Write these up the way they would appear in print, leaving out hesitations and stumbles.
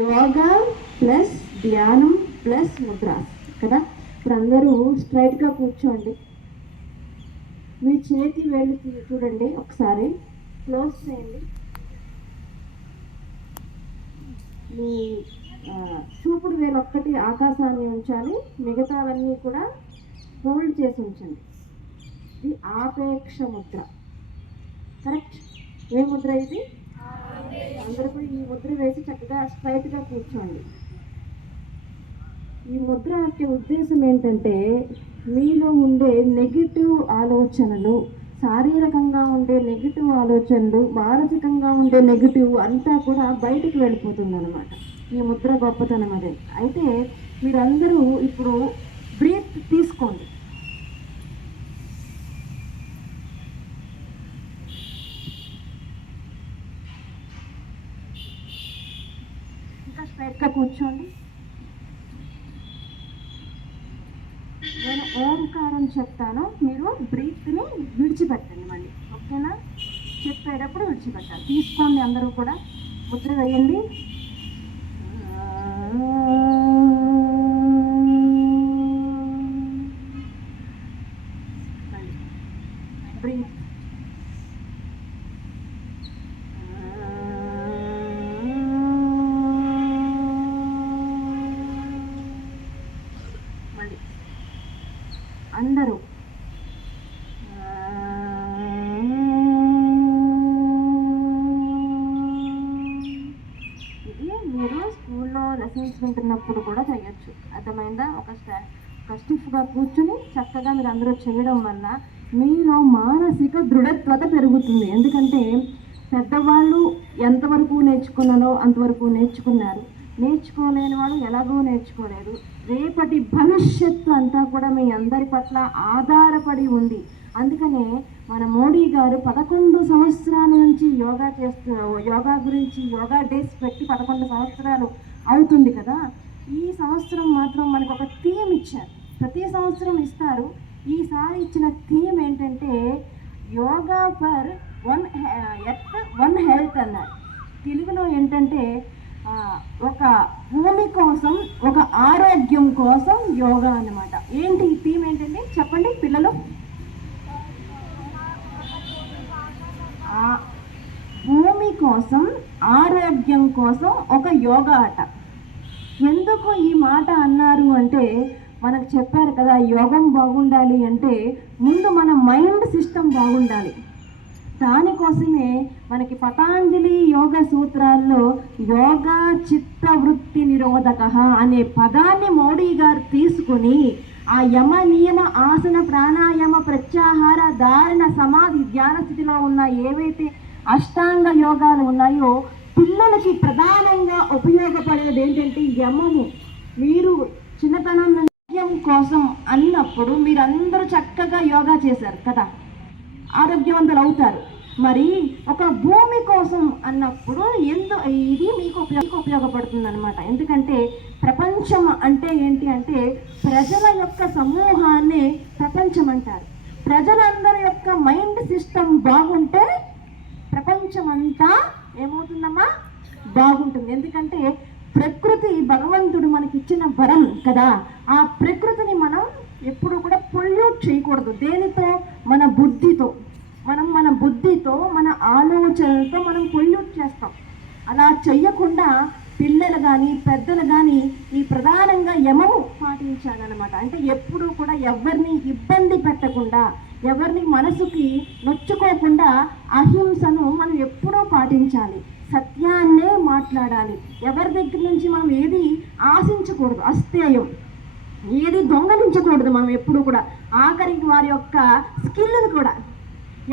Yoga plus ధ్యానం plus mudras కదా. ఇప్పుడు అందరూ స్ట్రైట్గా కూర్చోండి. మీ చేతి వేళ్ళు చూడండి, ఒకసారి క్లోజ్ చేయండి. మీ చూపుడు వేలు ఒక్కటి ఆకాశాన్ని ఉంచాలి, మిగతావన్నీ కూడా హోల్డ్ చేసి ఉంచండి. ఇది ఆపేక్ష ముద్ర. కరెక్ట్. ఏ ముద్ర ఇది? అందరూ కూడా ఈ ముద్ర వేసి చక్కగా స్ట్రైట్గా కూర్చోండి. ఈ ముద్ర యొక్క ఉద్దేశం ఏంటంటే మీలో ఉండే నెగిటివ్ ఆలోచనలు, శారీరకంగా ఉండే నెగిటివ్ ఆలోచనలు, మానసికంగా ఉండే నెగిటివ్ అంతా కూడా బయటికి వెళ్ళిపోతుంది అన్నమాట. ఈ ముద్ర గొప్పతనం అదే. అయితే మీరందరూ ఇప్పుడు బ్రీత్ తీసుకోండి. ఇంకా స్ట్రైట్గా కూర్చోండి. నేను ఓంకారం చెప్తాను, మీరు బ్రీత్ని విడిచిపెట్టండి మళ్ళీ. ఓకేనా? చెప్పేటప్పుడు విడిచిపెట్టాలి. తీసుకోండి. అందరూ కూడా ముద్ర వేయండి. బ్రీత్. మళ్ళీ అందరూ ఇది మీరు స్కూల్లో లెసన్స్ వింటున్నప్పుడు కూడా చేయొచ్చు. అర్థమైందా? ఒక స్టిఫ్గా కూర్చుని చక్కగా మీరు అందరూ చేయడం వల్ల మీలో మానసిక దృఢత్వత పెరుగుతుంది. ఎందుకంటే పెద్దవాళ్ళు ఎంతవరకు నేర్చుకున్నారో అంతవరకు నేర్చుకున్నారు, నేర్చుకోలేని వాళ్ళు ఎలాగో నేర్చుకోలేదు. రేపటి భవిష్యత్తు అంతా కూడా మీ అందరి పట్ల ఆధారపడి ఉంది. అందుకనే మన మోడీ గారు 11 సంవత్సరాల నుంచి యోగా గురించి యోగా డేస్ పెట్టి 11 సంవత్సరాలు అవుతుంది కదా. ఈ సంవత్సరం మాత్రం మనకు ఒక థీమ్ ఇచ్చారు. ప్రతి సంవత్సరం ఇస్తారు. ఈసారి ఇచ్చిన థీమ్ ఏంటంటే యోగా ఫర్ వన్ హెల్త్ అన్నారు. తెలుగులో ఏంటంటే ఒక భూమి కోసం, ఒక ఆరోగ్యం కోసం యోగా అన్నమాట. ఏంటి ఈ థీమ్ ఏంటంటే చెప్పండి పిల్లలు. భూమి కోసం, ఆరోగ్యం కోసం ఒక యోగా అట. ఎందుకు ఈ మాట అన్నారు అంటే మనకు చెప్పారు కదా, యోగం బాగుండాలి అంటే ముందు మన మైండ్ సిస్టమ్ బాగుండాలి. దానికోసమే మనకి పతాంజలి యోగ సూత్రాల్లో యోగా చిత్తవృత్తి నిరోధక అనే పదాన్ని మోడీ గారు తీసుకుని ఆ యమ నియమ ఆసన ప్రాణాయామ ప్రత్యాహార ధారణ సమాధి ధ్యాన స్థితిలో ఉన్న ఏవైతే అష్టాంగ యోగాలు ఉన్నాయో పిల్లలకి ప్రధానంగా ఉపయోగపడేది ఏంటంటే యమము. మీరు చిన్నతనం కోసం అన్నప్పుడు మీరందరూ చక్కగా యోగా చేశారు కదా, ఆరోగ్యవంతులు అవుతారు. మరి ఒక భూమి కోసం అన్నప్పుడు ఇది మీకు ఉపయోగపడుతుంది అనమాట. ఎందుకంటే ప్రపంచం అంటే ఏంటి అంటే ప్రజల యొక్క సమూహాన్ని ప్రపంచం అంటారు. ప్రజలందరి యొక్క మైండ్ సిస్టమ్ బాగుంటే ప్రపంచం అంతా ఏమవుతుందమ్మా? బాగుంటుంది. ఎందుకంటే ప్రకృతి భగవంతుడు మనకి ఇచ్చిన వరం కదా. ఆ ప్రకృతిని మనం ఎప్పుడు కూడా పొల్యూట్ చేయకూడదు. దేనితో? మన బుద్ధితో. మన బుద్ధితో, మన ఆలోచనలతో మనం పొల్యూట్ చేస్తాం. అలా చెయ్యకుండా పిల్లలు కానీ పెద్దలు కానీ ఈ ప్రధానంగా యమము పాటించాలన్నమాట. అంటే ఎప్పుడూ కూడా ఎవరిని ఇబ్బంది పెట్టకుండా, ఎవరిని మనసుకి నొచ్చుకోకుండా అహింసను మనం ఎప్పుడూ పాటించాలి. సత్యాన్నే మాట్లాడాలి. ఎవరి దగ్గర నుంచి మనం ఏది ఆశించకూడదు. అస్థేయం ఏది దొంగలించకూడదు మనం ఎప్పుడు కూడా. ఆఖరికి వారి యొక్క స్కిల్ని కూడా,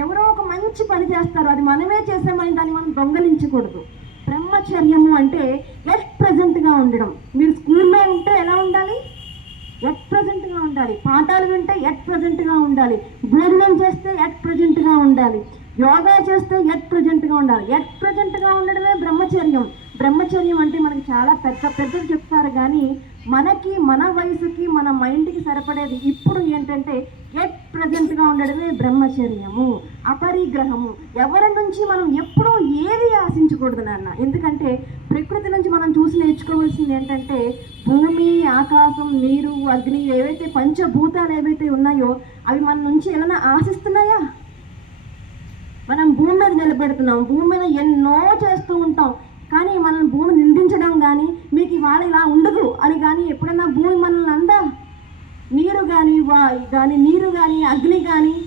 ఎవరో ఒక మంచి పని చేస్తారు, అది మనమే చేసామని దాన్ని మనం దొంగలించకూడదు. బ్రహ్మచర్యము అంటే ఎట్ ప్రజెంట్గా ఉండడం. మీరు స్కూల్లో ఉంటే ఎలా ఉండాలి? ఎట్ ప్రజెంట్గా ఉండాలి. పాఠాలు వింటే ఎట్ ప్రజెంట్గా ఉండాలి. భోజనం చేస్తే ఎట్ ప్రజెంట్గా ఉండాలి. యోగా చేస్తే ఎట్ ప్రజెంట్గా ఉండాలి. ఎట్ ప్రజెంట్గా ఉండడమే బ్రహ్మచర్యం. బ్రహ్మచర్యం అంటే మనకి చాలా పెద్దలు చెప్తారు, కానీ మనకి మన వయసుకి మన మైండ్కి సరిపడేది ఇప్పుడు ఏంటంటే ఎట్ ప్రజెంట్గా ఉండడమే బ్రహ్మచర్యము. అపరిగ్రహము. ఎవరి నుంచి మనం ఎప్పుడూ ఏది ఆశించకూడదు నాన్న. ఎందుకంటే ప్రకృతి నుంచి మనం చూసి నేర్చుకోవాల్సింది ఏంటంటే భూమి, ఆకాశం, నీరు, అగ్ని ఏవైతే పంచభూతాలు ఏవైతే ఉన్నాయో అవి మన నుంచి ఏమైనా ఆశిస్తున్నాయా? మనం భూమి మీద నిలబెడుతున్నాం, భూమి మీద ఎన్నో చేస్తూ ఉంటాం, కానీ మనం భూమి నిందించడం కానీ మీకు ఇవాళ ఇలా ఉండదు అని కానీ ఎప్పుడైనా భూమి మనల్ని అందా? నీరు కానీ నీరు కానీ అగ్ని కానీ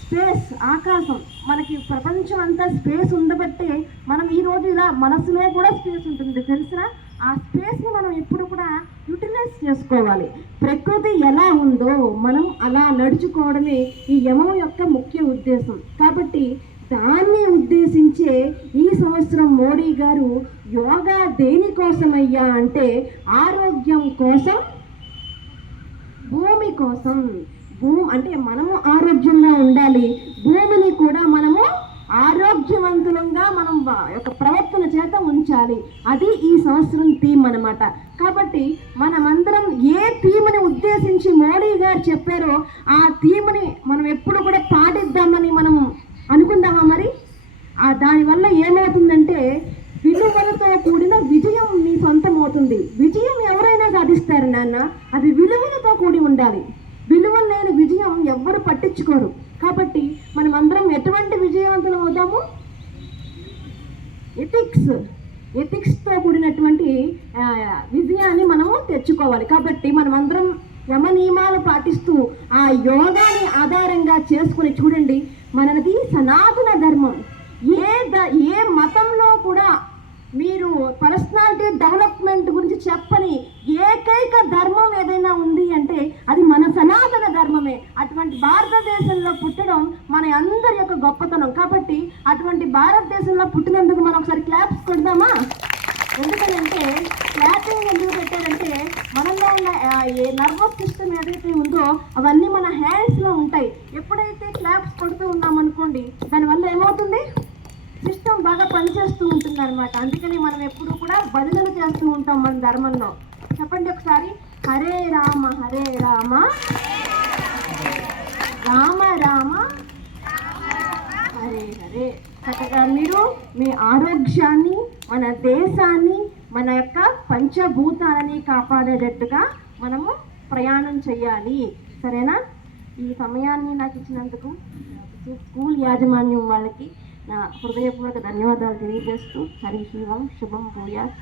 స్పేస్, ఆకాశం, మనకి ప్రపంచం అంతా స్పేస్ ఉండబట్టే మనం ఈరోజు ఇలా మనసులో కూడా స్పేస్ ఉంటుంది తెలుసా? ఆ స్పేస్ని మనం ఎప్పుడు కూడా యూటిలైజ్ చేసుకోవాలి. ప్రకృతి ఎలా ఉందో మనం అలా నడుచుకోవడమే ఈ యమం యొక్క ముఖ్య ఉద్దేశం. కాబట్టి దాన్ని ఉద్దేశించే ఈ సంవత్సరం మోడీ గారు యోగా దేనికోసమయ్యా అంటే ఆరోగ్యం కోసం, భూమి కోసం. అంటే మనము ఆరోగ్యంగా ఉండాలి, భూమిని కూడా మనము ఆరోగ్యవంతులంగా మనం యొక్క ప్రవర్తన చేత ఉంచాలి. అది ఈ సంవత్సరం థీమ్ అన్నమాట. కాబట్టి మనమందరం ఏ థీమ్ని ఉద్దేశించి మోడీ గారు చెప్పారో ఆ థీమ్ని మనం ఎప్పుడు కూడా పాటిద్దామని మనం అనుకుందామా? మరి దానివల్ల ఏమవుతుందంటే విలువలతో కూడిన విజయం మీ సొంతం అవుతుంది. విజయం ఎవరైనా సాధిస్తారు నాన్న, అది విలువలతో కూడి ఉండాలి. విలువలు లేని విజయం ఎవ్వరు పట్టించుకోరు. కాబట్టి మనం అందరం ఎటువంటి విజయవంతులు అవుతాము? ఎథిక్స్తో కూడినటువంటి విజయాన్ని మనము తెచ్చుకోవాలి. కాబట్టి మనమందరం యమ నియమాలు పాటిస్తూ ఆ యోగాని ఆధారంగా చేసుకుని చూడండి, మనది సనాతన ధర్మం. ఏ మతంలో కూడా మీరు పర్సనాలిటీ డెవలప్మెంట్ గురించి చెప్పని ఏకైక ధర్మం ఏదైనా ఉంది అంటే అది మన సనాతన ధర్మమే. అటువంటి భారతదేశంలో పుట్టడం మన అందరి యొక్క గొప్పతనం. కాబట్టి అటువంటి భారతదేశంలో పుట్టినందుకు మనం ఒకసారి క్లాప్స్ కొడదామా? ఎందుకంటే క్లాపింగ్ ఎందుకు పెట్టారంటే మనలో ఉన్న ఏ నర్వస్ సిస్టమ్ ఏదైతే ఉందో అవన్నీ మన హ్యాండ్స్లో ఉంటాయి. ఎప్పుడైతే క్లాప్స్ కొడుతూ ఉన్నామనుకోండి దానివల్ల ఏమవుతుంది? సిస్టమ్ బాగా పనిచేస్తూ ఉంటుంది అనమాట. అందుకని మనం ఎప్పుడు కూడా భజనలు చేస్తూ ఉంటాం మన ధర్మంలో. చెప్పండి ఒకసారి, హరే రామ హరే రామ రామ రామ హరే హరే. చక్కగా మీరు మీ ఆరోగ్యాన్ని, మన దేశాన్ని, మన యొక్క పంచభూతాలని కాపాడేటట్టుగా మనము ప్రయాణం చేయాలి. సరేనా? ఈ సమయాన్ని నాకు ఇచ్చినందుకు స్కూల్ యాజమాన్యం వాళ్ళకి నా హృదయపూర్వక ధన్యవాదాలు తెలియజేస్తూ హరి ఓం శుభం భూయాత్.